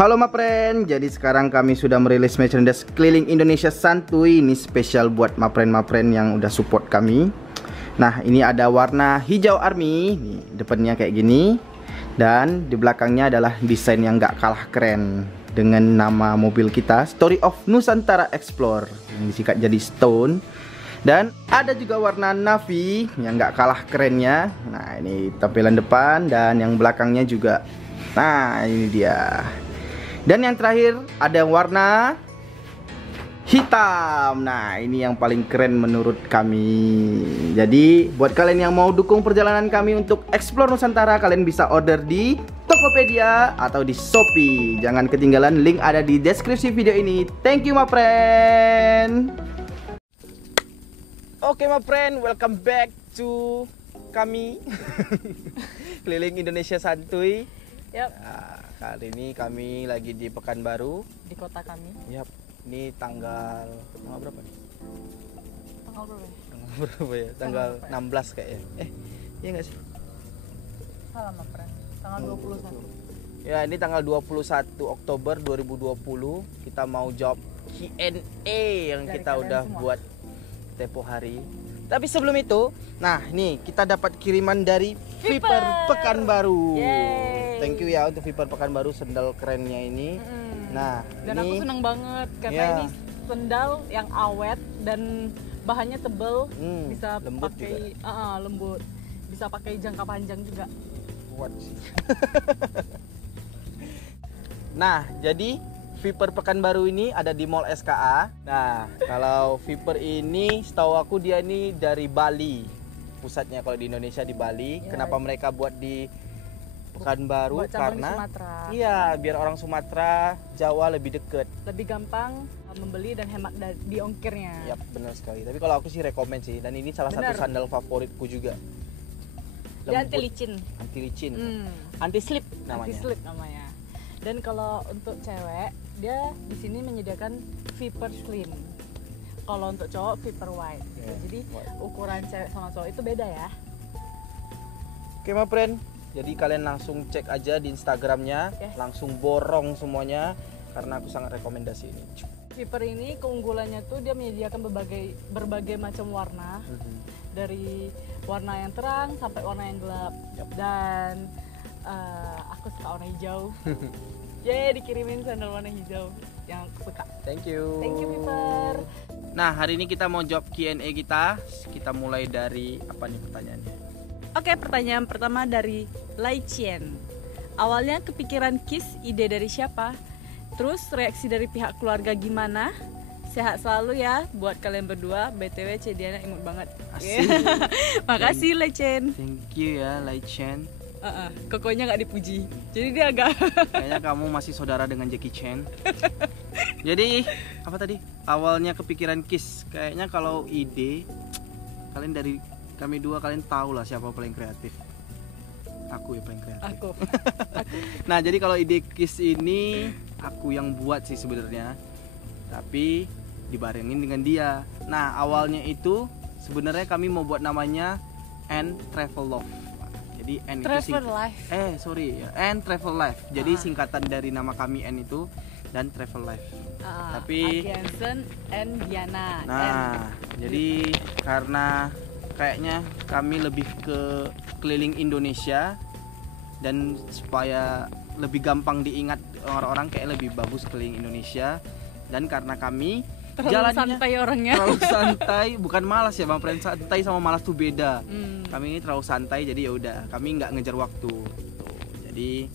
Halo Mapren, jadi sekarang kami sudah merilis merchandise keliling Indonesia santuy. Ini spesial buat Mapren-Mapren yang udah support kami. Nah, ini ada warna hijau army, nih, depannya kayak gini. Dan di belakangnya adalah desain yang gak kalah keren dengan nama mobil kita, Story of Nusantara Explore, yang disikat jadi stone. Dan ada juga warna navy yang gak kalah kerennya. Nah, ini tampilan depan dan yang belakangnya juga. Nah, ini dia. Dan yang terakhir ada warna hitam. Nah, ini yang paling keren menurut kami. Jadi buat kalian yang mau dukung perjalanan kami untuk explore Nusantara, kalian bisa order di Tokopedia atau di Shopee. Jangan ketinggalan, link ada di deskripsi video ini. Thank you, my friend. Oke, my friend, welcome back to kami keliling Indonesia santuy. Yap. Nah, kali ini kami lagi di Pekanbaru, Di kota kami. yap. Ini tanggal berapa nih? Tanggal berapa ya? Tanggal berapa ya? Tanggal 16 kayaknya. Iya nggak sih? Salah, Mas Pren. Tanggal 21. Ya, ini tanggal 21 Oktober 2020. Kita mau jawab Q&A yang Dari kita kalian udah semua. buat tempo hari. Tapi sebelum itu, nah nih kita dapat kiriman dari Viper Pekanbaru. Yeay. Thank you ya untuk Viper Pekanbaru, sendal kerennya ini. Nah, Dan ini aku senang banget karena Ya. ini sendal yang awet dan bahannya tebel, bisa lembut pakai lembut. Bisa pakai jangka panjang juga. kuat sih. Nah, jadi Viper Pekanbaru ini ada di Mall SKA. Nah, kalau Viper ini setahu aku dia ini dari Bali. Pusatnya kalau di Indonesia di Bali. Ya. Kenapa mereka buat di Pekanbaru? Buat cabang di Karena Sumatera. iya, biar orang Sumatera, Jawa lebih deket. Lebih gampang membeli dan hemat di ongkirnya. Yap, benar sekali. Tapi kalau aku sih rekomen sih, dan ini salah Bener. satu sandal favoritku juga. Dia Lembut, anti licin. anti licin, Hmm. anti slip namanya. Anti slip namanya. Dan kalau untuk cewek, dia di sini menyediakan Viper Slim. Kalau untuk cowok Viper Wide. Gitu. Ya, Jadi wide. ukuran cewek sama cowok itu beda ya. Oke, my friend. Jadi kalian langsung cek aja di Instagramnya, Oke. langsung borong semuanya karena aku sangat rekomendasi ini. Viper ini keunggulannya tuh dia menyediakan berbagai macam warna, dari warna yang terang sampai warna yang gelap. Yap. Dan aku suka warna hijau. Yeay, dikirimin sandal warna hijau yang aku suka. Thank you. Thank you, Viper. Nah, hari ini kita mau jawab Q&A kita. Kita mulai dari apa nih pertanyaannya? Oke, pertanyaan pertama dari Lai Chien. Awalnya kepikiran KISS, ide dari siapa? Terus reaksi dari pihak keluarga gimana? Sehat selalu ya buat kalian berdua. BTW Cediana imut banget. Asik. Makasih Lai Chien. Thank you ya, Lai Chen. Kokonya nggak dipuji. Jadi dia agak Kayaknya kamu masih saudara dengan Jackie Chan. Jadi, apa tadi? Awalnya kepikiran Kiss. Kayaknya kalau ide kalian dari kami dua kalian tahu lah siapa paling kreatif. Aku ya paling kreatif. aku. Nah, jadi kalau ide Kiss ini aku yang buat sih sebenarnya. Tapi dibarengin dengan dia. Nah, awalnya itu sebenarnya kami mau buat namanya N Travel Love. Jadi N itu Travel Life. N Travel Life. Jadi singkatan dari nama kami N itu dan Travel Life. Tapi Aki Hansen and Diana. nah, jadi karena kayaknya kami lebih ke keliling Indonesia dan supaya lebih gampang diingat orang-orang kayak lebih bagus keliling Indonesia, dan karena kami Terlalu santai orangnya. terlalu santai, bukan malas ya Bang Friend, santai sama malas tuh beda. Kami ini terlalu santai, jadi ya udah kami nggak ngejar waktu. Tuh, jadi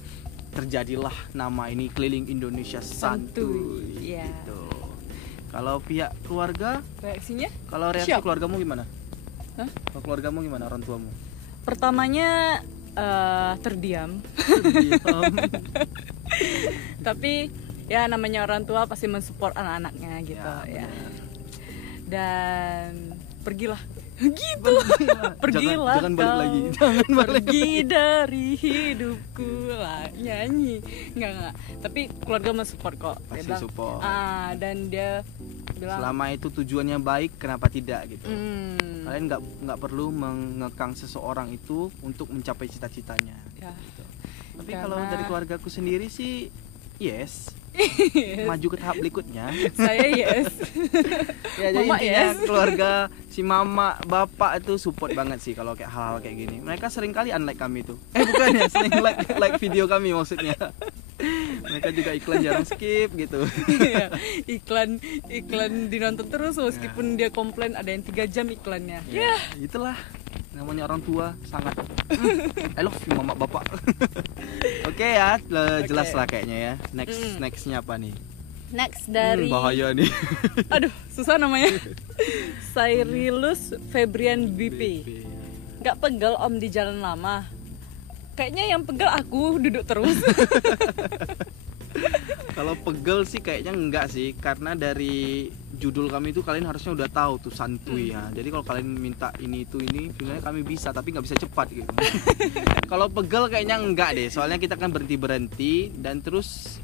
terjadilah nama ini keliling Indonesia santuy. Iya. Gitu. Kalau pihak keluarga, Reaksinya? kalau reaksi Shock. keluargamu gimana? Hah? Kalau keluargamu gimana, orang tuamu? Pertamanya terdiam. Diam. Tapi ya namanya orang tua pasti mensupport anak-anaknya gitu ya. Dan pergilah. Gitu. Pergilah Jangan balik kau. lagi. Jangan balik. Pergi dari hidupku lah, nyanyi. Enggak. Tapi keluarga mensupport kok. Dia Pasti bilang, support. dan dia bilang Selama itu tujuannya baik, kenapa tidak gitu. "Hmm, Kalian nggak perlu mengekang seseorang itu untuk mencapai cita-citanya. ya, Gitu. Tapi Karena- kalau dari keluargaku sendiri sih Yes. Maju ke tahap berikutnya. Saya yes. Ya, jadi Mama intinya yes. keluarga si mama, bapak itu support banget sih kalau kayak hal-hal kayak gini. Mereka sering kali unlike kami tuh. Bukan ya, sering like video kami maksudnya. Mereka juga iklan jarang skip gitu. Iya, iklan dinonton terus meskipun dia komplain ada yang 3 jam iklannya. Ya, itulah namanya orang tua sangat I love you mama bapak. Oke ya, jelas lah kayaknya ya. Nextnya apa nih? Next dari bahaya nih. aduh susah namanya. Cyrillus Febrian BP. Nggak pegel om di jalan lama? Kayaknya yang pegel aku duduk terus. Kalau pegel sih kayaknya enggak sih, karena dari judul kami itu kalian harusnya udah tahu tuh santuy ya. Jadi kalau kalian minta ini sebenarnya kami bisa, tapi nggak bisa cepat gitu. Kalau pegel kayaknya enggak deh, soalnya kita kan berhenti dan terus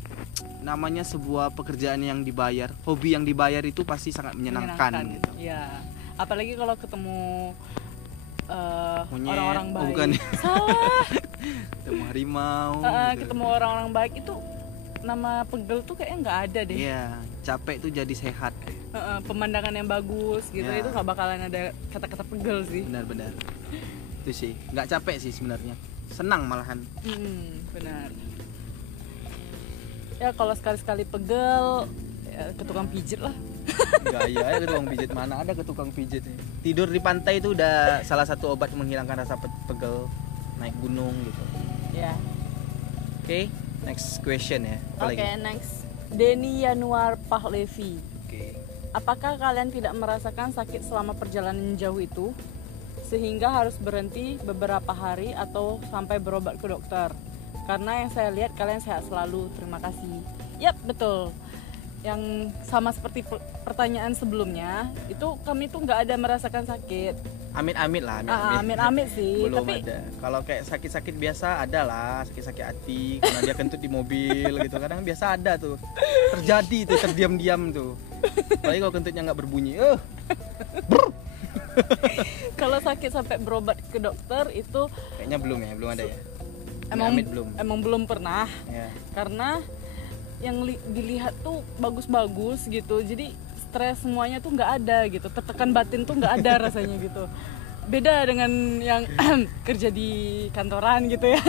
namanya sebuah pekerjaan yang dibayar, hobi yang dibayar itu pasti sangat menyenangkan. Gitu. Ya, apalagi kalau ketemu Monyet, orang-orang baik. bukan. Salah. Ketemu harimau. Gitu. Ketemu orang-orang baik itu nama pegel tuh kayaknya nggak ada deh. Iya, capek tuh jadi sehat. Pemandangan yang bagus gitu, Ya. itu nggak bakalan ada kata-kata pegel sih. Benar-benar. Itu sih, nggak capek sih sebenarnya. Senang malahan. Benar. Ya kalau sekali-sekali pegel ya, ke tukang pijit lah. Gaya ya ke tukang pijit, mana ada ke tukang pijit. Tidur di pantai itu udah salah satu obat menghilangkan rasa pegel. Naik gunung gitu. Ya. Oke, next question ya. Apa Oke, lagi? next. Denny Yanuar Pahlevi. Oke. Apakah kalian tidak merasakan sakit selama perjalanan jauh itu sehingga harus berhenti beberapa hari atau sampai berobat ke dokter? Karena yang saya lihat kalian sehat selalu. Terima kasih. Yap, betul. Yang sama seperti pertanyaan sebelumnya, itu kami tuh nggak ada merasakan sakit. Amit-amit lah, Amit-amit sih. Belum Tapi ada. Kalau kayak sakit-sakit biasa ada lah, sakit-sakit hati karena dia kentut di mobil gitu. Kadang biasa ada tuh. Terjadi tuh, terdiam-diam tuh. Apalagi kalau kentutnya nggak berbunyi. kalau sakit sampai berobat ke dokter itu Kayaknya belum ada ya. emang Amit belum. emang belum pernah. Ya. Karena yang dilihat tuh bagus-bagus gitu, jadi stres semuanya tuh nggak ada gitu, tertekan batin tuh nggak ada rasanya gitu. Beda dengan yang kerja di kantoran gitu ya.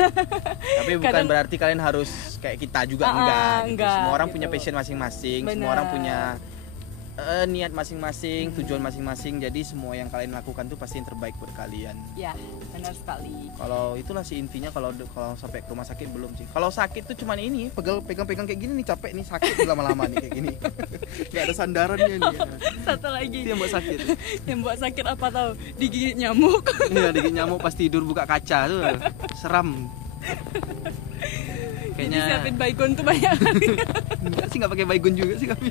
Tapi bukan berarti kalian harus kayak kita juga, enggak, gitu. enggak, Semua orang gitu. punya passion masing-masing, semua Benar. orang punya niat masing-masing, tujuan masing-masing. Jadi semua yang kalian lakukan tuh pasti yang terbaik buat kalian. Ya, benar sekali. Kalau itulah sih intinya, kalau sampai ke rumah sakit belum sih. Kalau sakit tuh cuman ini, pegang-pegang kayak gini nih, capek nih, sakit lama-lama nih kayak gini. Nggak ada sandarannya nih. Satu lagi Itu yang buat sakit. yang buat sakit apa tahu? Digigit nyamuk. Iya, digigit nyamuk pas tidur buka kaca tuh. Seram. Jadi Kayaknya siapin baygon tuh banyak kali. enggak sih, enggak pakai baygon juga sih kami.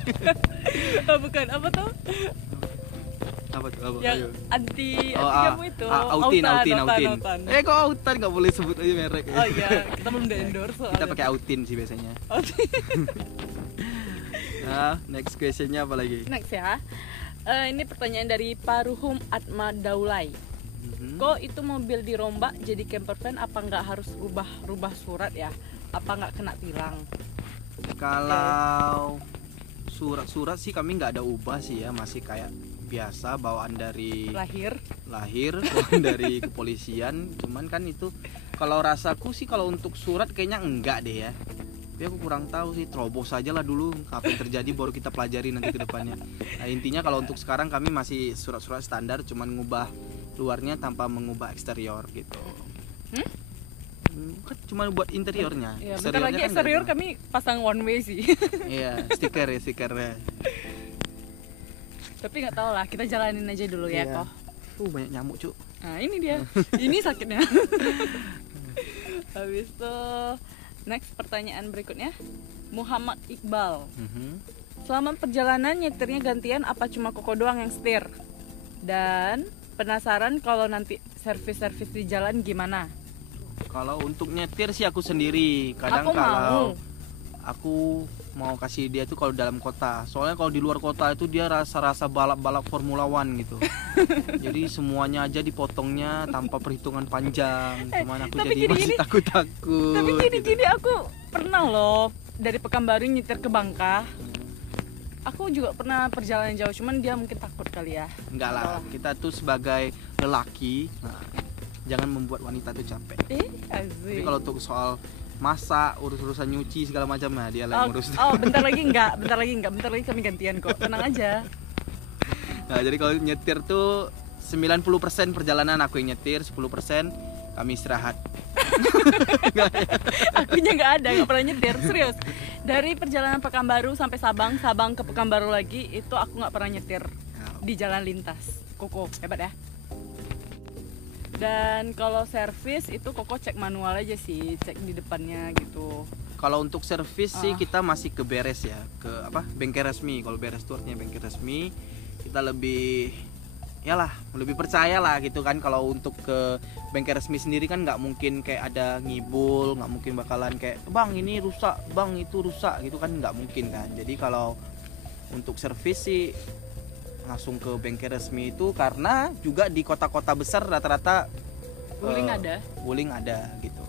Oh, bukan apa tuh? Apa tuh? Apa? Yang Ayo. anti nyamuk itu. Autin. Autan. Kok Autan nggak boleh sebut aja merek. Oh iya, kita belum di endorse soalnya. Kita pakai Autin sih biasanya. Autin. Nah, next questionnya apa lagi? Next ya. Ini pertanyaan dari Paruhum Atma Daulay. Mhm. Kok itu mobil dirombak jadi camper van, apa nggak harus rubah surat ya? Apa nggak kena tilang? Kalau surat-surat sih kami nggak ada ubah sih ya, masih kayak biasa bawaan dari Lahir. bawaan dari kepolisian. Cuman kan itu kalau rasaku sih kalau untuk surat kayaknya enggak deh ya. Tapi aku kurang tahu sih, terobos aja lah dulu apa yang terjadi baru kita pelajari nanti ke depannya. Nah, intinya kalau untuk sekarang kami masih surat-surat standar, cuman ngubah luarnya tanpa mengubah eksterior gitu. Kan cuma buat interiornya. Ya, bentar lagi kan eksterior nggak kami pasang one way sih. Iya, stikernya. Tapi nggak tahu lah, kita jalanin aja dulu ya Iya. kok. Banyak nyamuk, Cuk. Nah ini dia, ini sakitnya. Habis itu next pertanyaan berikutnya, Muhammad Iqbal. Selama perjalanan nyetirnya gantian apa cuma Koko doang yang setir? Dan penasaran kalau nanti servis-servis di jalan gimana? Kalau untuk nyetir sih aku sendiri. Kadang Aku kalau aku mau kasih dia tuh kalau dalam kota. Soalnya kalau di luar kota itu dia rasa-rasa balap-balap Formula One gitu. Jadi semuanya aja dipotongnya tanpa perhitungan panjang. Cuman aku tapi jadi masih gini-gini- takut-takut. Tapi gini-gini aku pernah loh dari Pekanbaru nyetir ke Bangka. Aku juga pernah perjalanan jauh, cuman dia mungkin takut kali ya. Enggak lah, kita tuh sebagai lelaki, nah, jangan membuat wanita tuh capek. Tapi Asik. kalau untuk soal masak, urus-urusan nyuci segala macam, nah dia lah yang ngurus. Bentar lagi kami gantian kok. Tenang aja. Nah, jadi kalau nyetir tuh 90% perjalanan aku yang nyetir, 10% kami istirahat. Akunya nggak pernah nyetir, serius. Dari perjalanan Pekanbaru sampai Sabang, Sabang ke Pekanbaru lagi, itu aku nggak pernah nyetir di jalan lintas. Koko, hebat ya. Dan kalau servis itu Koko cek manual aja sih, cek di depannya gitu. Kalau untuk servis sih kita masih ke beres ya, ke apa? Bengkel resmi. Kalau beres tuh artinya bengkel resmi. Kita lebih lebih percaya lah gitu kan. Kalau untuk ke bengkel resmi sendiri kan nggak mungkin kayak ada ngibul, nggak mungkin bakalan kayak bang ini rusak, bang itu rusak gitu kan, nggak mungkin kan. Jadi kalau untuk servis sih langsung ke bengkel resmi itu, karena juga di kota-kota besar rata-rata wuling ada gitu.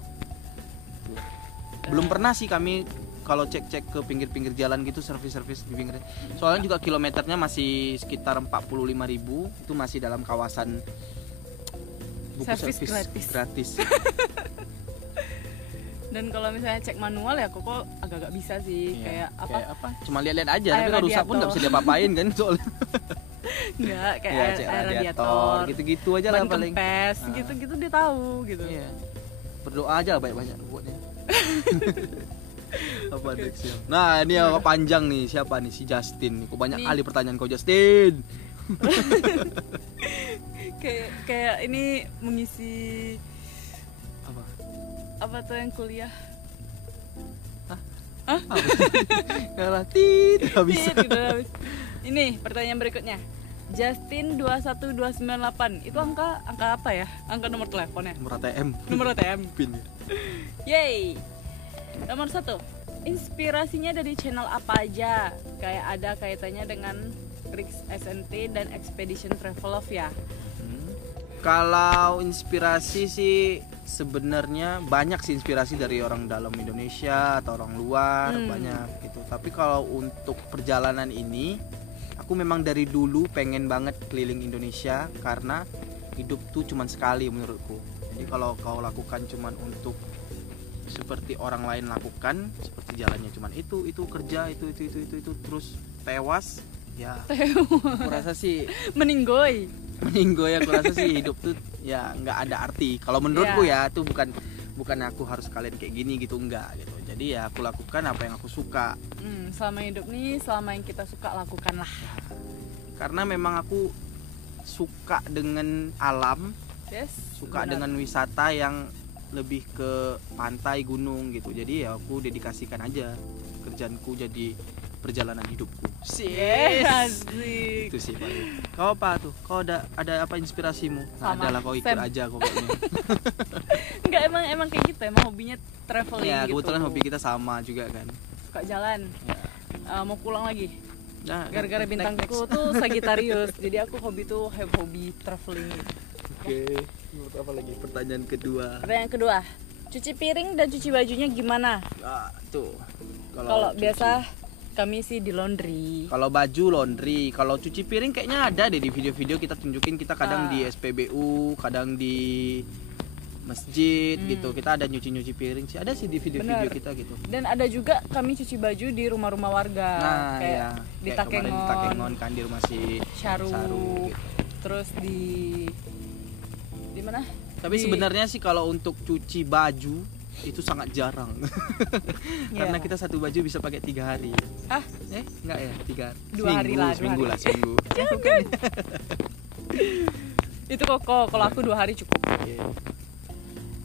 Belum pernah sih kami kalau cek-cek ke pinggir-pinggir jalan gitu, servis-servis di pinggir. Soalnya juga kilometernya masih sekitar 45.000, itu masih dalam kawasan buku servis gratis. Dan kalau misalnya cek manual ya Koko agak-agak bisa sih, Iya, kayak apa? Cuma lihat-lihat aja, Air tapi kalau rusak pun nggak bisa diapa-apain kan soalnya. Enggak, kayak Iya, air cek radiator, gitu-gitu aja lah ban paling. kempes, gitu-gitu dia tahu gitu. Iya. Berdoa aja lah banyak-banyak buatnya. Apa next ya? Nah ini yang panjang nih, siapa nih? Si Justin nih. Kok banyak kali pertanyaan kau Justin? kayak ini mengisi Apa? apa tuh yang kuliah? Kalah tidak bisa. Ini pertanyaan berikutnya. Justin 21298 itu angka apa ya? Angka nomor teleponnya. Nomor ATM. Nomor ATM. Pin. Yeay. Nomor 1. Inspirasinya dari channel apa aja? Kayak ada kaitannya dengan Rix SNT dan Expedition Travelove ya. Kalau inspirasi sih sebenarnya banyak sih, inspirasi dari orang dalam Indonesia atau orang luar, banyak gitu. Tapi kalau untuk perjalanan ini aku memang dari dulu pengen banget keliling Indonesia, karena hidup tuh cuman sekali menurutku. Jadi kalau kau lakukan cuman untuk seperti orang lain lakukan, seperti jalannya cuman itu kerja itu terus tewas ya. Aku rasa sih Meninggoy. aku rasa sih hidup tuh ya nggak ada arti. Kalau menurutku ya tuh bukan aku harus kalian kayak gini gitu, enggak gitu. Jadi ya aku lakukan apa yang aku suka. Selama hidup nih, selama yang kita suka lakukanlah. Karena memang aku suka dengan alam, suka benar. dengan wisata yang lebih ke pantai, gunung gitu. Jadi ya aku dedikasikan aja kerjaanku jadi perjalanan hidupku. Asik. Itu sih paling. Kau apa tuh? Kau ada apa inspirasimu? Sama. Adalah kau ikut aja kau kayaknya. Enggak, emang kayak gitu, emang hobinya traveling Ya gitu. kebetulan hobi kita sama juga kan. Suka jalan. Mau pulang lagi. Nah, Gara-gara bintangku tuh Sagittarius. Jadi aku hobi traveling. Oke. Apa lagi? Pertanyaan kedua. Pertanyaan kedua. Cuci piring dan cuci bajunya gimana? Tuh. Kalau biasa kami sih di laundry. Kalau baju laundry, kalau cuci piring kayaknya ada deh di video-video kita tunjukin. Kita kadang di SPBU, kadang di masjid gitu. Kita ada nyuci piring sih. Ada sih di video-video kita gitu. Dan ada juga kami cuci baju di rumah-rumah warga. Nah, kayak di kayak kemarin di Takengon kan, di rumah si Syaru gitu. Terus di mana? Tapi sebenarnya sih kalau untuk cuci baju itu sangat jarang. Karena kita satu baju bisa pakai 3 hari. Enggak ya, 3 hari lah. Seminggu lah, seminggu. Itu Koko, kalau aku 2 hari cukup.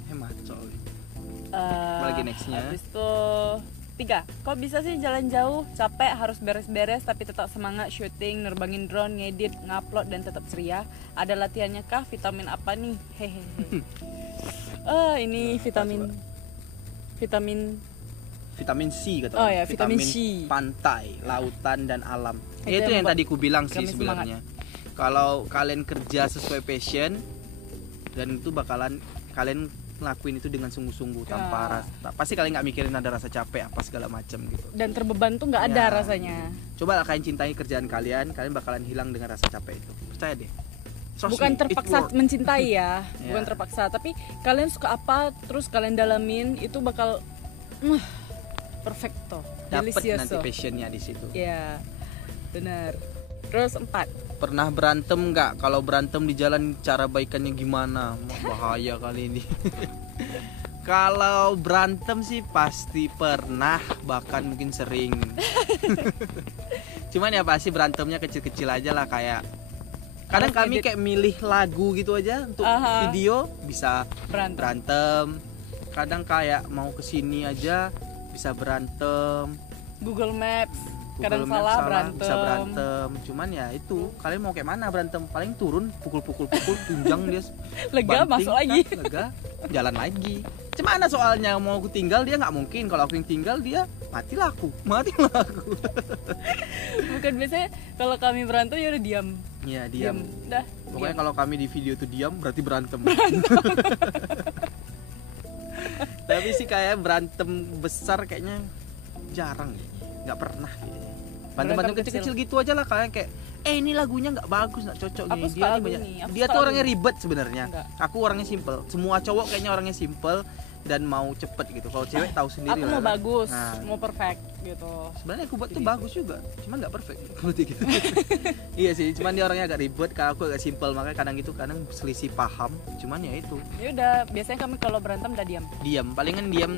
Hemat soalnya. Lagi nextnya. Habis itu 3. Kok bisa sih jalan jauh, capek, harus beres-beres tapi tetap semangat syuting, nerbangin drone, ngedit, ngupload dan tetap ceria? Ada latihannya kah? Vitamin apa nih? Hehehe. Ini vitamin C kata. Oh ya, vitamin C. Pantai, lautan dan alam. Itu yang tadi ku bilang sih sebenarnya. Kalau kalian kerja sesuai passion dan itu bakalan kalian ngelakuin itu dengan sungguh-sungguh tanpa Ya. rasa, pasti kalian nggak mikirin ada rasa capek apa segala macam gitu. Dan terbeban tuh nggak ada Ya. rasanya. Coba kalian cintai kerjaan kalian bakalan hilang dengan rasa capek itu, percaya deh. Trust Bukan me, it terpaksa work. mencintai ya, bukan Ya. terpaksa, tapi kalian suka apa terus kalian dalamin itu bakal perfecto, Dapet nanti delicioso. passionnya di situ. Ya, benar. Terus 4. Pernah berantem nggak? Kalau berantem di jalan cara baikannya gimana? Bahaya kali ini. Kalau berantem sih pasti pernah, bahkan mungkin sering. Cuman ya pasti berantemnya kecil-kecil aja lah, kayak kadang Harus kami edit. kayak milih lagu gitu aja untuk Aha. video bisa Berantem. berantem. Kadang kayak mau kesini aja bisa berantem. Google Maps, kadang Google Maps salah berantem. bisa berantem. Cuman ya itu, kalian mau kayak mana berantem? Paling turun pukul tunjang dia. Lega, masuk lagi. Lega, jalan lagi. Cemana soalnya mau aku tinggal dia nggak mungkin. Kalau aku yang tinggal dia matilah aku. Bukan, biasanya kalau kami berantem ya udah diam. Ya diam. Dah. Pokoknya diam. kalau kami di video itu diam berarti berantem. Tapi sih kayak berantem besar kayaknya jarang ya. Nggak pernah kayaknya. Berantem Berantem kecil-kecil gitu aja lah, kayak ini lagunya nggak bagus, nggak cocok Aku gini. suka Dia nih lagu banyak. ini, aku Dia suka tuh lagu orangnya ini. ribet sebenarnya. Enggak. Aku orangnya simple. Semua cowok kayaknya orangnya simple dan mau cepet gitu. Kalau cewek tahu sendiri Aku lah. mau kan. bagus, Nah, mau perfect gitu. sebenarnya aku buat tuh Jadi- bagus juga, cuman nggak perfect. Berarti gitu. Iya sih, cuman dia orangnya agak ribet, kalau aku agak simple, makanya kadang itu kadang selisih paham. Cuman ya itu, Ya udah, biasanya kami kalau berantem udah diam. diam, palingan diam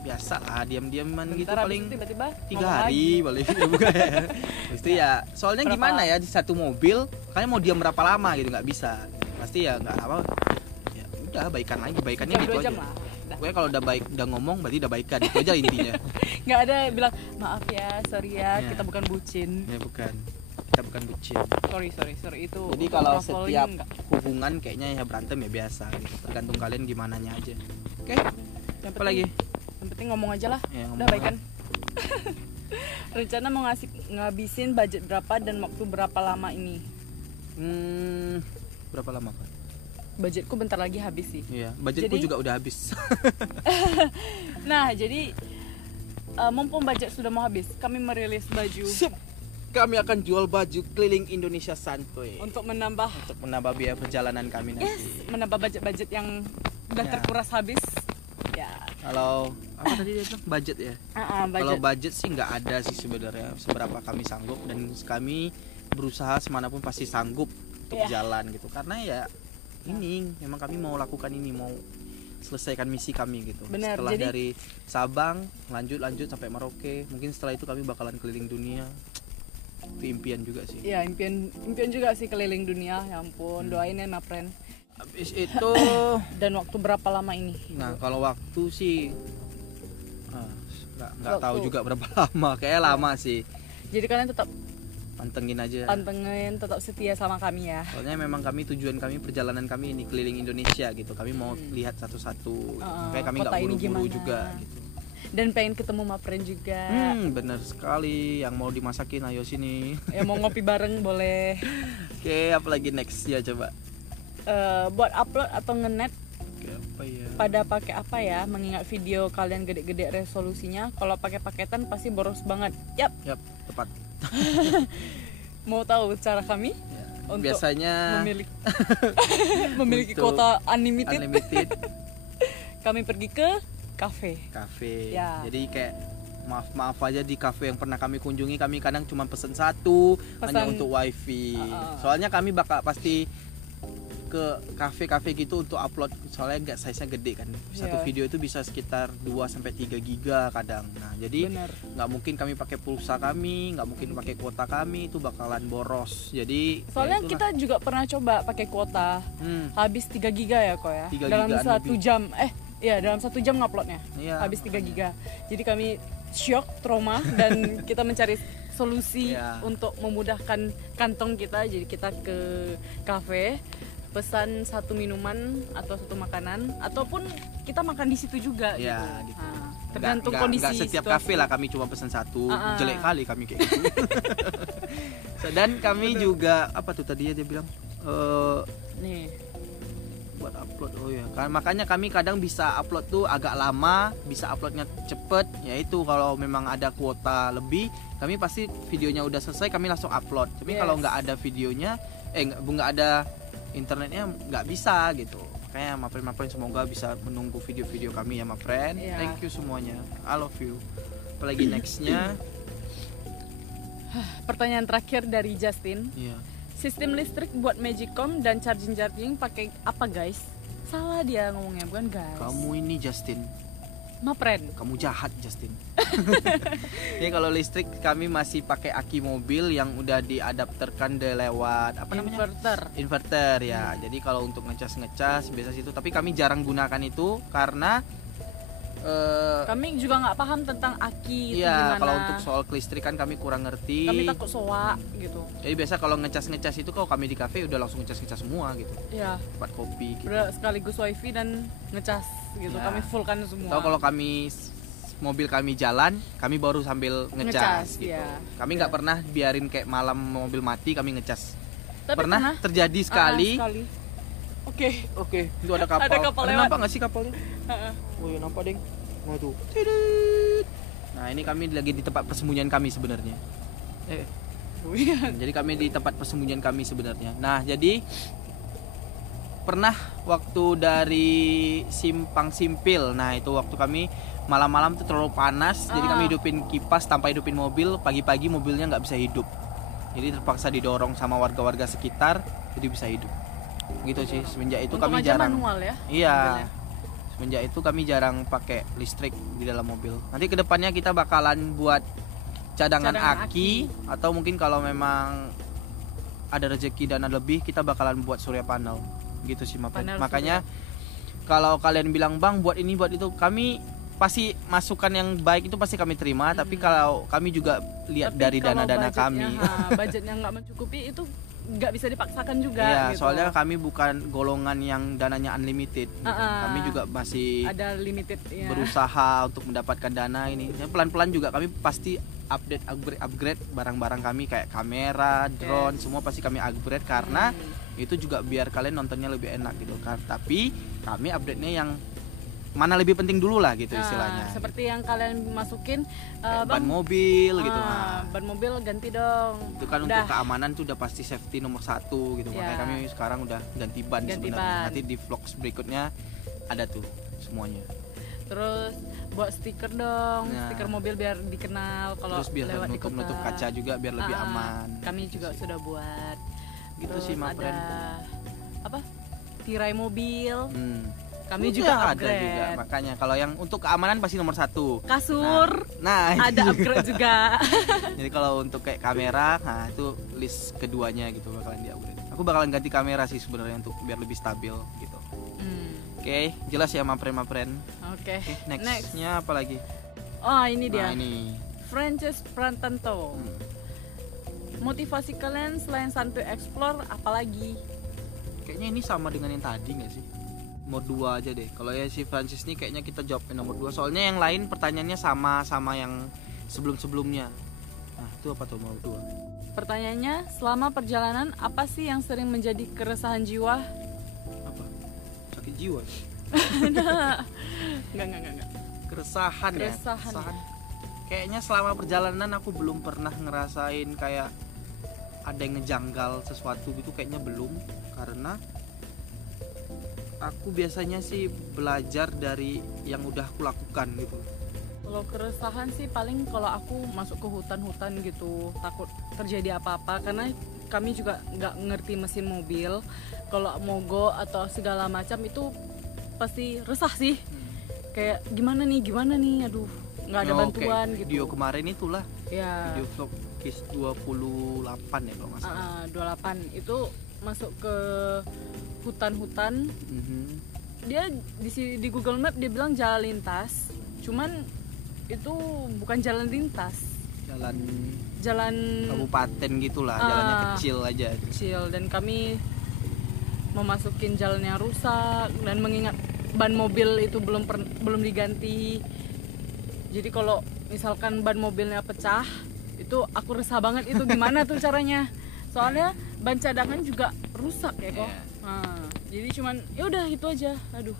biasa lah, diam-diaman gitu Bentar, habis paling itu tiba-tiba 3 ngomong hari lagi. paling ya bukan ya. Habis itu ya, soalnya Berapa? gimana ya di satu mobil, kalian mau diam berapa lama gitu nggak bisa, pasti ya nggak apa, ya udah baikan lagi, baikannya Jam gitu 2 aja. jam lah. Dah. Pokoknya kalau udah baik, udah ngomong berarti udah baikan, itu aja intinya. Nggak ada bilang maaf ya, sorry ya, Ya. kita bukan bucin. Ya bukan, kita bukan bucin. Sorry itu. Jadi kalau traveling setiap nggak. hubungan kayaknya ya berantem ya biasa gitu. Tergantung kalian gimana nya aja. Oke. Yang Apa lagi? Yang penting ngomong aja lah. Ya, ngomong Udah baikan. Rencana mau ngabisin budget berapa dan waktu berapa lama ini? Berapa lama kan? Budgetku bentar lagi habis sih. Iya, budgetku Jadi- juga udah habis. Nah, jadi mumpung budget sudah mau habis, kami merilis baju Sip. Kami akan jual baju keliling Indonesia santuy untuk menambah untuk menambah biaya perjalanan kami nanti. menambah budget-budget yang udah Ya. terkuras habis. Ya, Kalau apa tadi dia bilang budget ya? Kalau budget. budget sih nggak ada sih sebenarnya seberapa kami sanggup, dan kami berusaha semanapun pasti sanggup untuk Iya. jalan gitu, karena ya ini memang kami mau lakukan ini, mau selesaikan misi kami gitu. Benar, Setelah jadi- dari Sabang lanjut sampai Merauke, mungkin setelah itu kami bakalan keliling dunia. Itu impian juga sih. Ya, impian juga sih keliling dunia. Ya ampun, doain ya, my friend. Habis itu Dan waktu berapa lama ini? nah kalau waktu sih nggak tahu Waktu. juga berapa lama, kayaknya lama sih. Jadi kalian tetap Pantengin aja. pantengin, tetap setia sama kami ya. Soalnya memang kami tujuan kami, perjalanan kami ini keliling Indonesia gitu. Kami mau lihat satu-satu. Makanya kami kota nggak ini buru-buru gimana. juga gitu. Dan pengen ketemu my friend juga. Bener sekali. Yang mau dimasakin ayo sini. Ya mau ngopi bareng boleh. Oke, apalagi next ya coba. Buat upload atau ngenet Oke, apa ya? pada pakai apa ya? Mengingat video kalian gede-gede resolusinya, kalau pakai paketan pasti boros banget. Yap, Yap, tepat. mau tahu cara kami Ya. untuk Biasanya memiliki Untuk kuota unlimited? unlimited Kami pergi ke cafe. cafe. Ya. Jadi kayak maaf aja di cafe yang pernah kami kunjungi, kami kadang cuma pesen satu hanya Pesan- untuk wifi. Soalnya kami bakal pasti ke kafe-kafe gitu untuk upload, soalnya nggak size-nya gede kan. Satu Iya. video itu bisa sekitar 2 sampai 3 giga kadang. Nah, jadi Bener. nggak mungkin kami pakai pulsa kami, nggak mungkin pakai kuota kami, itu bakalan boros. Jadi Soalnya ya itulah. kita juga pernah coba pakai kuota. Habis 3 giga ya kok ya. 3 Dalam gigaan 1 lebih. jam. Iya, dalam 1 jam nguploadnya. Iya, Habis 3 makanya. giga. Jadi kami shock, trauma dan kita mencari solusi Iya. untuk memudahkan kantong kita. Jadi kita ke cafe, pesan satu minuman atau satu makanan, ataupun kita makan di situ juga Iya, gitu. gitu. Nah, tergantung Nggak- kondisi nggak setiap situasi. kafe lah kami cuma pesan satu. Ah. Jelek kali kami kayak gitu. Dan kami juga apa tuh tadi dia bilang Nih, buat upload. Oh ya kan, makanya kami kadang bisa upload tuh agak lama, bisa uploadnya cepet. Yaitu kalau memang ada kuota lebih, kami pasti videonya udah selesai kami langsung upload. Tapi kalau nggak ada videonya, nggak ada internetnya nggak bisa gitu. Kayak my friend semoga bisa menunggu video-video kami ya my friend. Thank you semuanya, I love you. Apalagi nextnya. Pertanyaan terakhir dari Justin. Sistem listrik buat Magicom dan charging pakai apa guys? Salah dia ngomongnya, bukan guys. Kamu ini Justin, Mapren. Kamu jahat Justin. Jadi kalau listrik kami masih pakai aki mobil yang udah diadapterkan lewat apa namanya? Inverter ya. Jadi kalau untuk ngecas biasa situ, tapi kami jarang gunakan itu karena kami juga nggak paham tentang aki itu iya, gimana. kalau untuk soal kelistrikan kami kurang ngerti. Kami takut soak gitu. Jadi biasa kalau ngecas itu kalau kami di kafe udah langsung ngecas semua gitu. Iya. Tempat kopi gitu. Udah sekaligus wifi dan ngecas gitu. Ya. Kami fullkan semua. Atau kalau kami mobil kami jalan, kami baru sambil ngecas gitu. Ya. Kami nggak pernah biarin kayak malam mobil mati kami ngecas. Tapi pernah terjadi sekali. Oke. Itu ada kapal. Ada kapal lewat. Nampak nggak sih kapalnya? Oh ya nampak deng. Nah tuh. Nah ini kami lagi di tempat persembunyian kami sebenarnya. Jadi kami di tempat persembunyian kami sebenarnya. Nah jadi pernah waktu dari Simpang Simpil. Nah itu waktu kami malam-malam tuh terlalu panas. Jadi kami hidupin kipas tanpa hidupin mobil. Pagi-pagi mobilnya nggak bisa hidup. Jadi terpaksa didorong sama warga-warga sekitar. Jadi bisa hidup. Gitu sih. Semenjak itu kami jarang. Manual ya? Iya. Semenjak itu kami jarang pakai listrik di dalam mobil. Nanti kedepannya kita bakalan buat cadangan aki, atau mungkin kalau memang ada rezeki dana lebih kita bakalan buat surya panel. Gitu sih makanya kalau kalian bilang bang buat ini buat itu, kami pasti masukan yang baik itu pasti kami terima. Tapi kalau kami juga lihat dari dana-dana kami, budgetnya nggak mencukupi itu nggak bisa dipaksakan juga. Iya, gitu. soalnya kami bukan golongan yang dananya unlimited. Kami juga masih ada limited. Ya. Berusaha untuk mendapatkan dana ini. Ya, pelan-pelan juga kami pasti upgrade barang-barang kami kayak kamera, drone, semua pasti kami upgrade karena itu juga biar kalian nontonnya lebih enak gitu kan. Tapi kami update-nya yang mana lebih penting dulu lah gitu istilahnya. Seperti yang kalian masukin ban mobil gitu. Ban mobil ganti dong. Itu kan untuk keamanan tuh udah pasti safety nomor 1 gitu. Makanya kami sekarang udah ganti ban sebenarnya. Nanti di vlogs berikutnya ada tuh semuanya. Terus buat stiker dong, stiker mobil biar dikenal kalau lewat di kota. Menutup kaca juga biar lebih aman. Kami juga sudah buat. Gitu sih my friend. Apa? Tirai mobil. Kami itu juga ada juga, makanya kalau yang untuk keamanan pasti nomor 1 kasur. Nah ada upgrade juga. Jadi kalau untuk kayak kamera, nah itu list keduanya gitu bakalan di upgrade. Aku bakalan ganti kamera sih sebenarnya untuk biar lebih stabil gitu. Oke, jelas ya my friend. Oke. Nextnya apa lagi? Oh ini dia. Nah ini Frances Prantanto. Motivasi kalian selain santuy explore apalagi? Kayaknya ini sama dengan yang tadi nggak sih? Nomor 2 aja deh. Kalau ya si Francis nih kayaknya kita jawabin nomor 2. Soalnya yang lain pertanyaannya sama yang sebelum-sebelumnya. Nah, itu apa tuh nomor 2? Pertanyaannya, selama perjalanan apa sih yang sering menjadi keresahan jiwa? Apa? Sakit jiwa? Enggak. Keresahan. Kayaknya selama perjalanan aku belum pernah ngerasain kayak ada yang ngejanggal sesuatu gitu, kayaknya belum, karena aku biasanya sih belajar dari yang udah aku lakukan gitu. Kalau keresahan sih paling kalau aku masuk ke hutan-hutan gitu, takut terjadi apa-apa karena kami juga nggak ngerti mesin mobil. Kalau mogok atau segala macam itu pasti resah sih. Kayak gimana nih, aduh nggak ada bantuan gitu. Video kemarin itulah. Ya. Video vlog KIS 28 ya kalau nggak salah. 28 itu masuk ke hutan-hutan. Dia di Google Map dia bilang jalan lintas, cuman itu bukan jalan lintas, jalan kabupaten gitulah, jalannya kecil dan kami memasukin jalan yang rusak dan mengingat ban mobil itu belum diganti. Jadi kalau misalkan ban mobilnya pecah, itu aku resah banget itu gimana tuh caranya. Soalnya ban cadangan juga rusak ya kok. Jadi cuman ya udah itu aja. Aduh.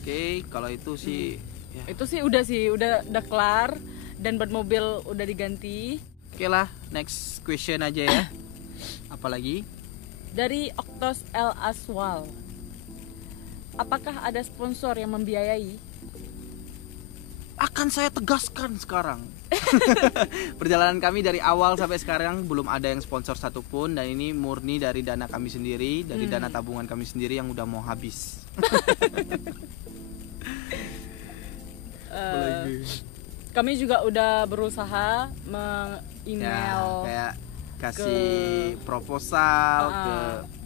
Oke, kalau itu sih ya. Itu sih udah kelar dan ban mobil udah diganti. Oke lah, next question aja ya. Apalagi? Dari Oktos El Aswal. Apakah ada sponsor yang membiayai? Akan saya tegaskan sekarang. Perjalanan kami dari awal sampai sekarang belum ada yang sponsor satupun, dan ini murni dari dana kami sendiri, dari dana tabungan kami sendiri yang udah mau habis. Kami juga udah berusaha email ya, kayak kasih proposal ke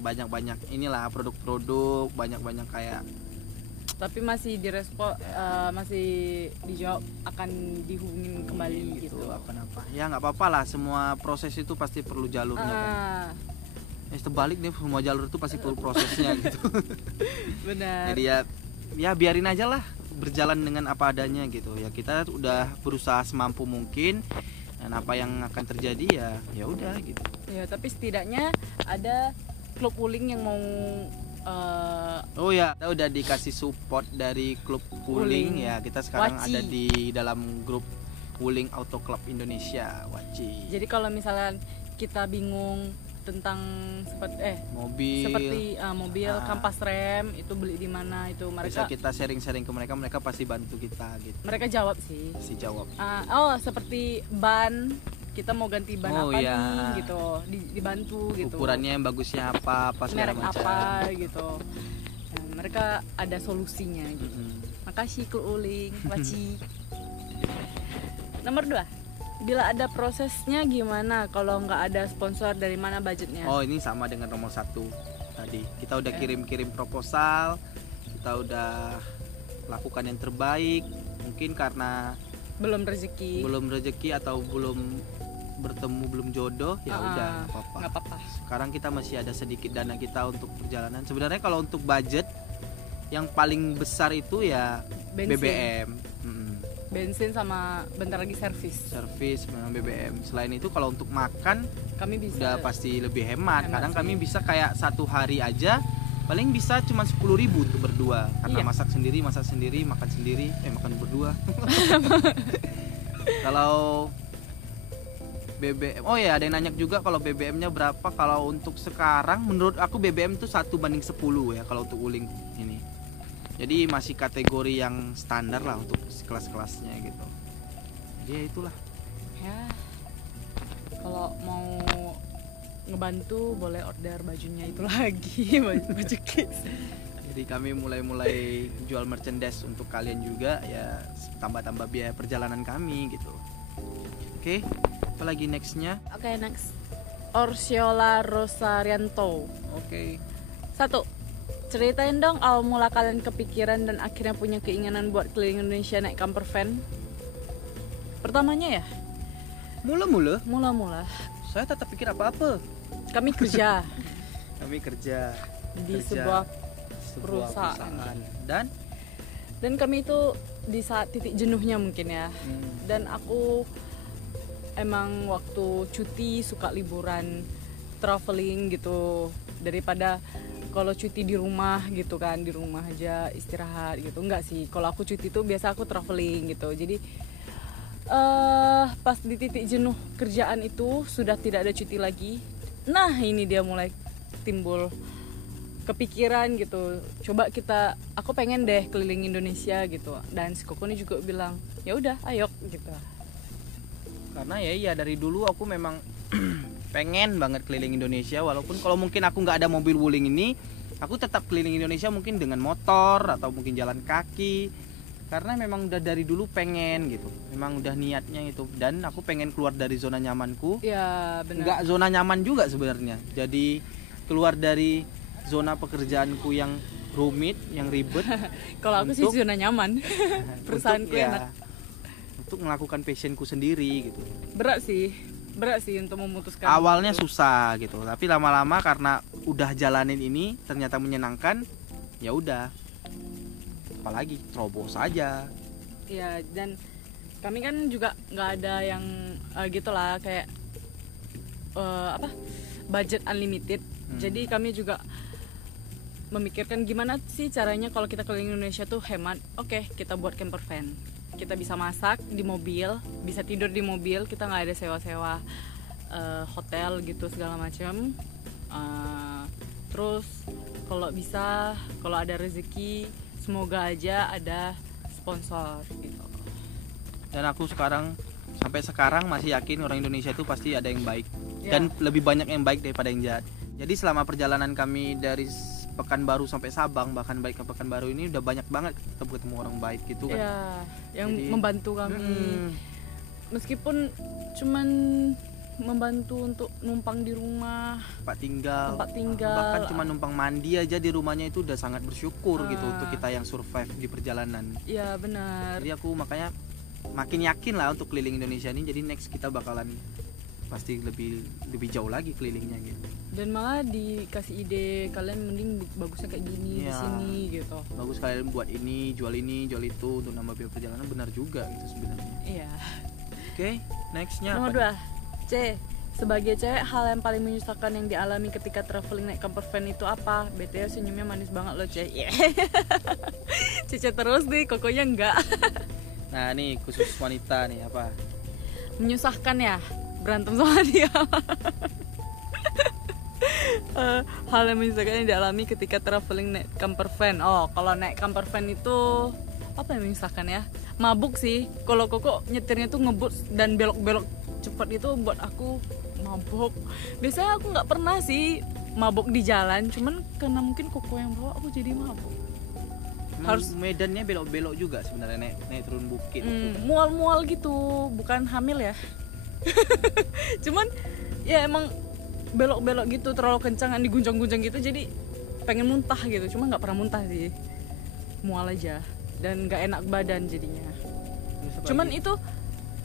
banyak-banyak inilah produk-produk, banyak-banyak kayak, tapi masih direspon, masih dijawab akan dihubungin kembali gitu. Apa-apa ya, nggak apa-apa lah, semua proses itu pasti perlu jalurnya kan. Terbalik nih, semua jalur itu pasti perlu prosesnya gitu. Benar. Jadi ya biarin aja lah, berjalan dengan apa adanya gitu ya. Kita udah berusaha semampu mungkin, dan apa yang akan terjadi ya udah gitu ya. Tapi setidaknya ada klub wuling yang mau oh ya, kita udah dikasih support dari klub wuling ya. Kita sekarang Waci. ada di dalam grup Wuling Auto Club Indonesia, Waci. Jadi kalau misalnya kita bingung tentang seperti mobil kampas rem itu beli di mana, itu bisa mereka kita sharing-sharing ke mereka pasti bantu kita gitu. Mereka jawab sih. Si jawab. Seperti ban, kita mau ganti ban apa nih gitu, dibantu gitu. Ukurannya yang bagusnya apa segala merek macam. apa gitu. Nah, mereka ada solusinya gitu. Makasih klub wuling, Waci. Nomor 2. Bila ada prosesnya gimana kalau nggak ada sponsor, dari mana budgetnya? Oh, ini sama dengan nomor 1 tadi. Kita udah kirim-kirim proposal, kita udah lakukan yang terbaik. Mungkin karena belum rezeki atau belum bertemu, belum jodoh, ya udah nggak apa-apa. Sekarang kita masih ada sedikit dana kita untuk perjalanan. Sebenarnya kalau untuk budget yang paling besar itu ya Bensin. BBM. Bensin sama bentar lagi servis memang BBM. Selain itu kalau untuk makan kami bisa udah pasti lebih hemat. Kadang kami bisa kayak satu hari aja paling bisa cuma 10.000 untuk berdua, karena masak sendiri, makan sendiri, makan berdua. Kalau BBM, oh ya ada yang nanya juga kalau BBM-nya berapa. Kalau untuk sekarang menurut aku BBM itu 1:10 ya kalau untuk wuling ini. Jadi masih kategori yang standar lah untuk kelas-kelasnya gitu. Jadi itulah. Ya. Kalau mau ngebantu boleh order bajunya itu lagi, baju kids. Jadi kami mulai jual merchandise untuk kalian juga ya, tambah-tambah biaya perjalanan kami gitu. Oke, apa lagi nextnya? Oke, next. Orsiola Rosarianto. Oke. 1. Ceritain dong awal mula kalian kepikiran dan akhirnya punya keinginan buat keliling Indonesia naik camper van. Pertamanya ya? Mula-mula. Saya tak pikir apa-apa. Kami kerja. Di sebuah perusahaan. Dan kami itu di saat titik jenuhnya mungkin ya. Dan aku emang waktu cuti suka liburan, traveling gitu, daripada kalau cuti di rumah gitu kan, di rumah aja istirahat gitu. Enggak sih, kalau aku cuti tuh biasa aku traveling gitu. Jadi pas di titik jenuh kerjaan itu sudah tidak ada cuti lagi. Nah, ini dia mulai timbul kepikiran gitu. Coba aku pengen deh keliling Indonesia gitu. Dan si Koko ini juga bilang, "Ya udah, ayo" gitu. Karena ya dari dulu aku memang pengen banget keliling Indonesia, walaupun kalau mungkin aku nggak ada mobil wuling ini, aku tetap keliling Indonesia mungkin dengan motor atau mungkin jalan kaki, karena memang udah dari dulu pengen gitu, memang udah niatnya itu. Dan aku pengen keluar dari zona nyamanku. Ya benar. Nggak zona nyaman juga sebenarnya, jadi keluar dari zona pekerjaanku yang rumit, yang ribet. Kalau aku sih zona nyaman. Perusahaanku enak. Untuk melakukan passionku sendiri gitu. Berat sih untuk memutuskan. Awalnya susah gitu, tapi lama-lama karena udah jalanin ini ternyata menyenangkan, ya udah. Apalagi terobos aja. Ya, dan kami kan juga nggak ada yang gitulah kayak budget unlimited. Jadi kami juga memikirkan gimana sih caranya kalau kita keliling Indonesia tuh hemat. Oke, kita buat camper van. Kita bisa masak di mobil, bisa tidur di mobil, kita nggak ada sewa-sewa hotel gitu segala macam. Terus kalau bisa, kalau ada rezeki, semoga aja ada sponsor gitu. Dan aku sampai sekarang masih yakin orang Indonesia itu pasti ada yang baik, Ya. dan lebih banyak yang baik daripada yang jahat. Jadi selama perjalanan kami dari Pekanbaru sampai Sabang, bahkan balik ke Pekanbaru ini udah banyak banget kita ketemu orang baik gitu kan. Ya, yang Jadi, membantu kami. Meskipun cuman membantu untuk numpang di rumah, tempat tinggal, bahkan cuma numpang mandi aja di rumahnya itu udah sangat bersyukur gitu untuk kita yang survive di perjalanan. ya benar. Jadi aku makanya makin yakin lah untuk keliling Indonesia ini. Jadi next kita bakalan pasti lebih jauh lagi kelilingnya gitu. Dan malah dikasih ide, kalian mending bagusnya kayak gini di Iya. sini gitu. Bagus kalian buat ini, jual itu untuk nambah biaya perjalanan, benar juga gitu sebenarnya. Iya. Oke, nextnya Nomor apa? 2, C. Sebagai cewek, hal yang paling menyusahkan yang dialami ketika traveling naik camper van itu apa? BTW senyumnya manis banget loh, C. Yeah. Cece terus nih, kokonya enggak. Nah, nih khusus wanita nih apa? Menyusahkan ya, berantem sama dia. Hal yang menyusahkan yang dialami ketika traveling naik camper van. Oh, kalau naik camper van itu apa yang menyusahkan ya? Mabuk sih. Kalau koko nyetirnya tuh ngebut dan belok-belok cepat itu buat aku mabuk. Biasanya aku nggak pernah sih mabuk di jalan, cuman karena mungkin koko yang bawa aku jadi mabuk. Harus medannya belok-belok juga sebenarnya, naik turun bukit itu. Mual-mual gitu, bukan hamil ya. Cuman ya emang belok-belok gitu terlalu kencangan, diguncang-guncang gitu, jadi pengen muntah gitu. Cuma nggak pernah muntah sih, mual aja dan nggak enak badan jadinya. Terus apa Cuman lagi? itu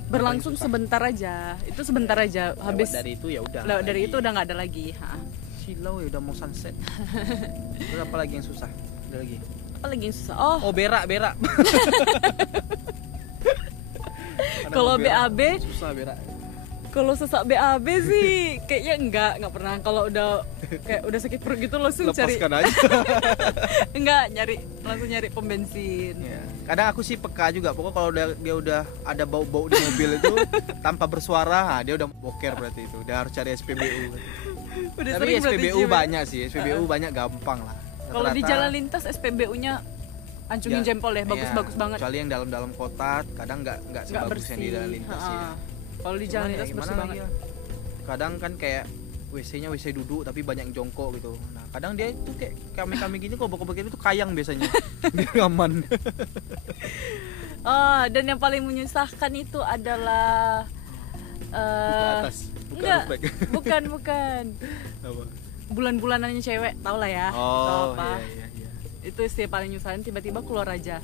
berlangsung susah? sebentar aja. Itu sebentar aja. Habis Lewat dari itu ya udah. lewat dari itu udah nggak ada lagi. Silau ya udah mau sunset. Terus apa lagi yang susah? Ada lagi. Apa lagi yang susah? Oh, Oh, berak. kalau BAB, susah berak. kalau sesak BAB sih kayaknya nggak pernah. Kalau udah kayak udah sakit perut gitu langsung cari, Lepaskan aja. langsung nyari pom bensin. Ya. Kadang aku sih peka juga. Pokoknya kalau dia udah ada bau-bau di mobil itu tanpa bersuara, dia udah boker berarti itu. Dia harus cari SPBU. Udah Tapi sering berarti SPBU Jim. banyak sih. SPBU banyak gampang lah. Kalau di Rata-rata- jalan lintas SPBU-nya ancungin Ya, jempol ya, bagus-bagus iya. banget. Kecuali yang dalam kotak, kadang nggak Nggak sebagus yang di jalan lintas Ha-ha. ya. Kalau di jalan lintas Gimana bersih lagi banget. ya? Kadang kan kayak WC-nya WC duduk tapi banyak yang jongkok gitu. Nah, kadang dia itu kayak kami gini kobok-kobok itu kayang biasanya. Biar aman. Dan yang paling menyusahkan itu adalah Buka atas, buka enggak, roof rack. bukan. Apa? Bulan-bulanannya cewek, tau lah ya. Oh, Tau apa. iya. Itu sih paling nyusahin, tiba-tiba keluar aja.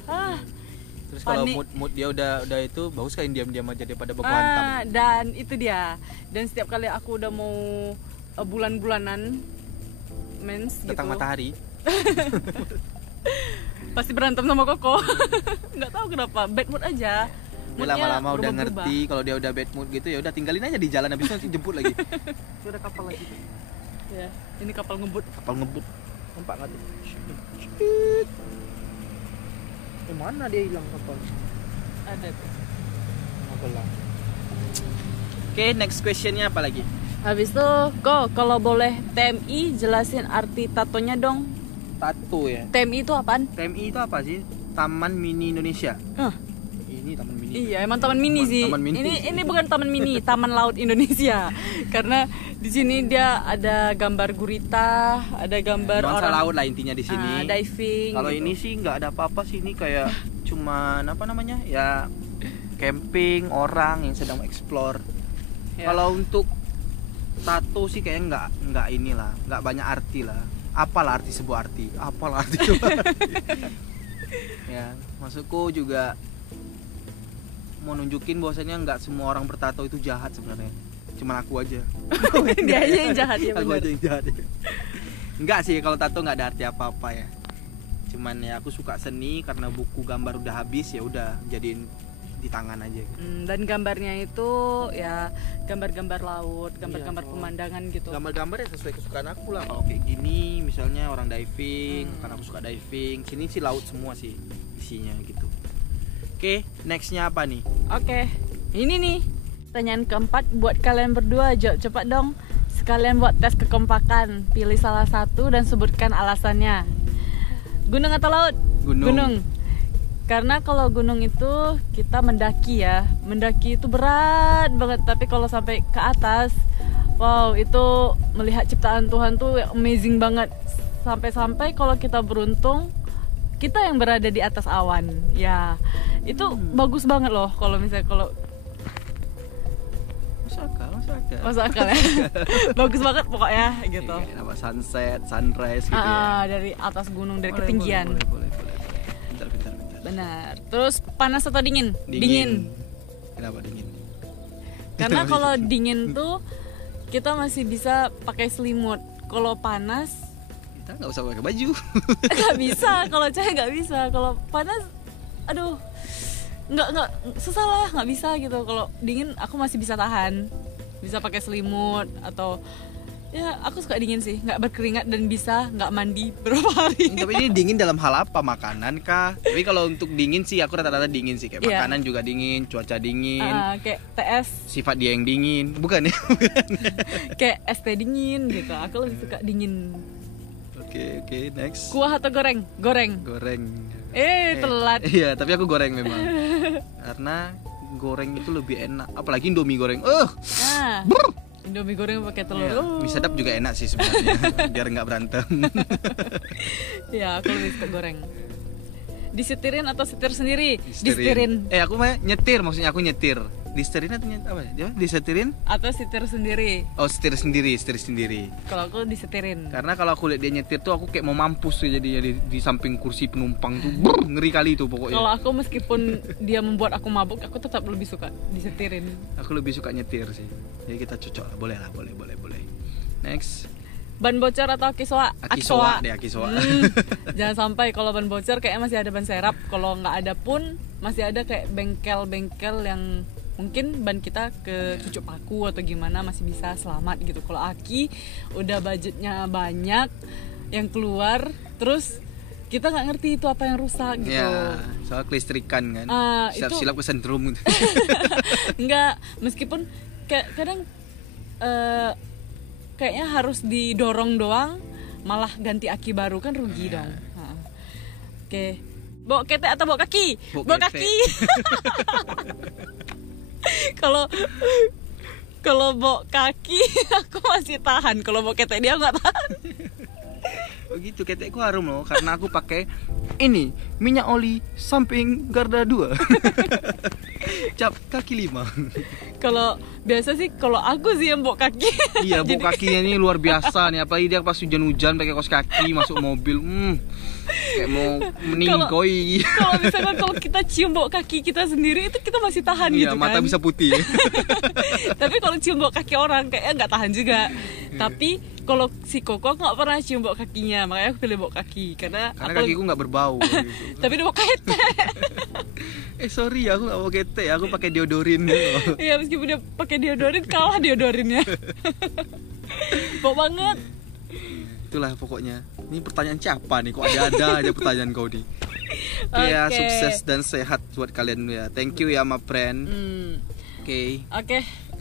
Terus kalau Panik. mood dia udah itu bagus kalian diam-diam aja daripada baku hantam. Dan itu dia. Dan setiap kali aku udah mau bulan-bulanan mens Tentang gitu, matahari. pasti berantem sama Koko. Nggak tahu kenapa, bad mood aja. Dia Moodnya lama-lama udah berubah-ubah. ngerti kalau dia udah bad mood gitu ya udah tinggalin aja di jalan, habis itu nanti jemput lagi. Itu ada kapal lagi. Ya, ini kapal ngebut. Kapal ngebut. Nampak nggak tuh? Mana dia hilang kapal? Ada tuh. Oke, next questionnya apa lagi? Habis itu, kok kalau boleh TMI jelasin arti tatonya dong. Tato ya. TMI itu apaan? TMI itu apa sih? Taman Mini Indonesia. Ini Taman Mini. Iya, emang taman mini sih. Taman mini. Ini bukan taman mini, Taman Laut Indonesia. Karena di sini dia ada gambar gurita, ada gambar Nuansa orang laut lah intinya di sini. diving. Kalau gitu. ini sih nggak ada apa-apa sih, ini kayak cuman apa namanya ya, camping orang yang sedang explore. Ya. Kalau untuk tato sih kayaknya nggak inilah, nggak banyak arti lah. Apalah arti sebuah arti? Apalah arti sebuah arti? Ya, maksudku juga mau nunjukin bahwasanya nggak semua orang bertato itu jahat sebenarnya. Cuman aku aja. Dia aja yang jahat ya Aku benar. aja yang jahat. Enggak sih, kalau tato nggak ada arti apa-apa ya. Cuman ya aku suka seni karena buku gambar udah habis, ya udah jadiin di tangan aja gitu. Dan gambarnya itu ya gambar-gambar laut, gambar-gambar Iya, pemandangan gitu. Gambar-gambar ya sesuai kesukaan aku lah. Kalau kayak gini misalnya orang diving, karena aku suka diving, sini sih laut semua sih isinya gitu. Oke, nextnya apa nih? Oke, ini nih pertanyaan keempat buat kalian berdua. Jawab cepat dong. Sekalian buat tes kekompakan. Pilih salah satu dan sebutkan alasannya. Gunung atau laut? Gunung. Karena kalau gunung itu kita mendaki ya. Mendaki itu berat banget. Tapi kalau sampai ke atas, wow, itu melihat ciptaan Tuhan tuh amazing banget. Sampai-sampai kalau kita beruntung, kita yang berada di atas awan. Ya, itu bagus banget loh. Kalau misalnya masuk akal ya. Bagus banget pokoknya gitu. Iya, apa sunset, sunrise gitu ya. Dari atas gunung, dari Boleh, ketinggian. Boleh. Bentar. Benar. Terus panas atau dingin? Kenapa dingin? Karena kalau dingin tuh kita masih bisa pakai selimut. Kalau panas Kita nggak usah pakai baju. nggak bisa. Kalau cahaya nggak bisa. Kalau panas, aduh, nggak susah lah, nggak bisa gitu. Kalau dingin aku masih bisa tahan, bisa pakai selimut atau ya aku suka dingin sih, nggak berkeringat dan bisa nggak mandi berapa hari. Tapi ini dingin dalam hal apa? Makanan kah? Tapi kalau untuk dingin sih aku rata-rata dingin sih. Kayak Iya. makanan juga dingin, cuaca dingin, Kayak TS, sifat dia yang dingin. Bukan ya? kayak es teh dingin gitu. Aku lebih suka dingin. Oke, next. Kuah atau goreng? Goreng. Telat. Iya, tapi aku goreng memang. Karena goreng itu lebih enak. Apalagi Indomie goreng. Nah, Indomie goreng pakai telur. Iya, mie sedap juga enak sih sebenarnya. Biar nggak berantem. Ya, aku lebih suka goreng. Disetirin atau setir sendiri? Disetirin. Aku mah nyetir, maksudnya aku nyetir. Disetirin atau apa? Disetirin? Atau setir sendiri? Oh, setir sendiri. Kalau aku disetirin. Karena kalau aku lihat dia nyetir tuh aku kayak mau mampus tuh jadi di samping kursi penumpang tuh. Ngeri kali tuh pokoknya. Kalau aku meskipun dia membuat aku mabuk, aku tetap lebih suka disetirin. Aku lebih suka nyetir sih. Jadi kita cocok lah. Boleh. Next. Ban bocor atau akisoa? Akisoa. Jangan sampai kalau ban bocor kayaknya masih ada ban serap. Kalau nggak ada pun masih ada kayak bengkel-bengkel yang mungkin ban kita ke cucuk paku atau gimana masih bisa selamat gitu. Kalau aki udah budgetnya banyak yang keluar, terus kita nggak ngerti itu apa yang rusak gitu. Ya, soal kelistrikan kan. Silap kesentrum gitu. Enggak, meskipun kadang kayaknya harus didorong doang, malah ganti aki baru kan rugi dong. Oke. Bawa ketek atau bawa kaki? Bawa kaki. Kalau bawa kaki aku masih tahan. Kalau bawa ketek dia nggak tahan. Begitu ketekku harum loh karena aku pakai ini minyak oli samping Garda 2. Cap kaki 5. Kalau biasa sih kalau aku sih yang bawa kaki. Iya, bawa kakinya ini luar biasa nih. Apalagi dia pas hujan-hujan pakai kaos kaki masuk mobil. Kayak mau meninggoy. Kalau misalkan kalau kita cium bawa kaki kita sendiri itu kita masih tahan gitu iya, kan. mata bisa putih. Tapi kalau cium bawa kaki orang kayaknya nggak tahan juga. Tapi kalau si Koko aku nggak pernah cium bawa kakinya, makanya aku pilih bawa kaki karena kakiku nggak berbau. Gitu. Tapi dia bawa ketek. Sorry, aku nggak bawa ketek, aku pakai deodorin. Iya, meskipun dia pakai deodorin kalah deodorinnya. Bau banget. Itulah pokoknya. Ini pertanyaan siapa nih? Kok ada aja pertanyaan kau nih. Ya, Oke. sukses dan sehat buat kalian ya. Thank you ya, my friend. Oke.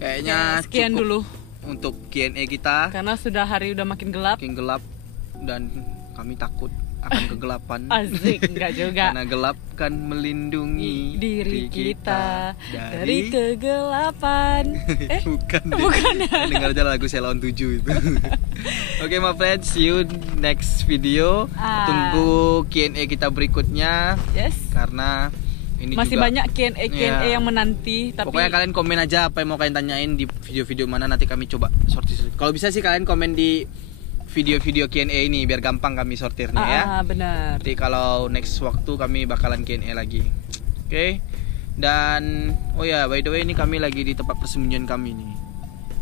Kayaknya sekian cukup dulu untuk Q&A kita. karena sudah hari udah makin gelap. Makin gelap dan kami takut akan kegelapan. Asik, enggak juga. Karena gelap kan melindungi diri kita dari kegelapan. Bukan ya. Dengar aja lagu Selon 7 itu. Oke, my friends, see you next video. Tunggu Q&A kita berikutnya. Yes. Karena ini masih juga banyak Q&A yang menanti. Tapi pokoknya kalian komen aja apa yang mau kalian tanyain di video-video mana, nanti kami coba sortir. Kalau bisa sih kalian komen di video-video Q&A ini biar gampang kami sortirnya ya. Benar. Nanti kalau next waktu kami bakalan Q&A lagi. Oke. Dan oh ya, by the way ini kami lagi di tempat persembunyian kami nih.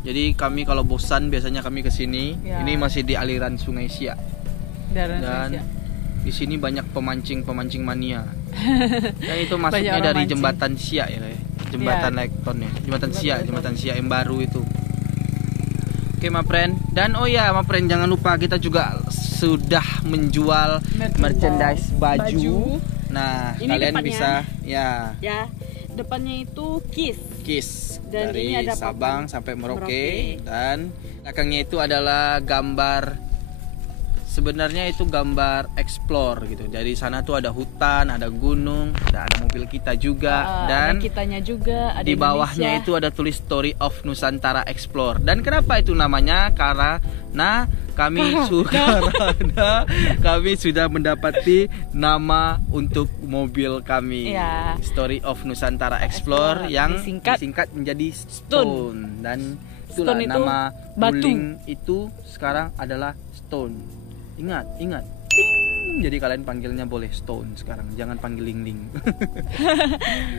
Jadi kami kalau bosan biasanya kami kesini. Ya. Ini masih di aliran Sungai Siak. Dan di sini banyak pemancing mania. Dan itu masuknya orang dari mancing. jembatan Siak ya, jembatan Ya. Lekton ya, jembatan Siak yang baru itu. Oke, my friend. Dan oh ya, my friend, jangan lupa kita juga sudah menjual merchandise baju. Nah, Ini kalian depannya. bisa ya Ya, depannya itu kiss Dan dari ini ada Sabang papan sampai Merauke. Merauke. Dan belakangnya itu adalah gambar, sebenarnya itu gambar explore gitu. Dari sana tuh ada hutan, ada gunung, ada mobil kita juga, ada dan kitanya juga, ada di bawahnya Indonesia. itu ada tulis Story of Nusantara Explore. Dan kenapa itu namanya? Karena kami sudah mendapati nama untuk mobil kami. Iya. Story of Nusantara Explore yang disingkat menjadi Stone. Dan itulah Stone itu nama batu. guling itu sekarang adalah Stone. Ingat. Ting. Jadi kalian panggilnya boleh Stone sekarang, jangan panggil Ling.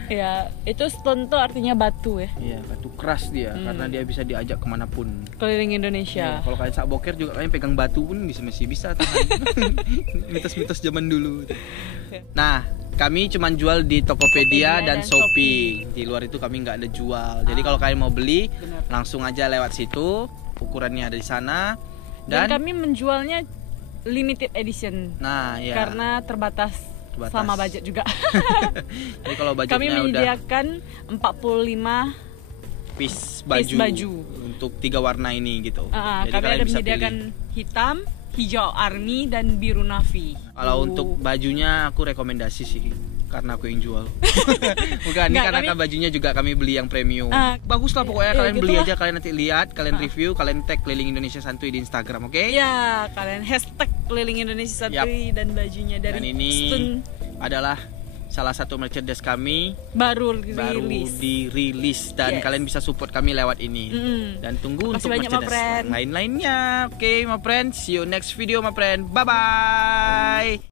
Ya, itu stone tuh artinya batu ya. Iya, batu keras dia karena dia bisa diajak kemanapun. Keliling Indonesia. Iya, kalau kalian sak boker juga kalian pegang batu pun masih bisa tahan. Mitos-mitos zaman dulu. Nah, kami cuma jual di Tokopedia dan Shopee. Di luar itu kami nggak ada jual. Jadi kalau kalian mau beli, Benar. langsung aja lewat situ. Ukurannya ada di sana. Dan Dan kami menjualnya limited edition nah, ya. karena terbatas sama budget juga. Jadi kalau budgetnya Kami udah menyediakan 45 piece piece baju. untuk 3 warna ini gitu. Jadi kami kalian ada bisa menyediakan pilih. hitam, hijau army dan biru navy. Kalau untuk bajunya aku rekomendasi sih, karena aku yang jual. Bukan, ini Nggak, karena bajunya juga kami beli yang premium. Bagus lah pokoknya, kalian gitu beli lah. aja, kalian nanti lihat, kalian review, kalian tag Keliling Indonesia Santuy di Instagram, oke? Ya, kalian hashtag keliling Indonesia Santuy dan bajunya dari Dan ini Stun adalah salah satu merchandise kami baru baru rilis. dirilis dan Yes. kalian bisa support kami lewat ini. Dan tunggu Makasih untuk banyak, my merchandise friend. lain-lainnya. Oke, my friend, see you next video, my friend. Bye bye.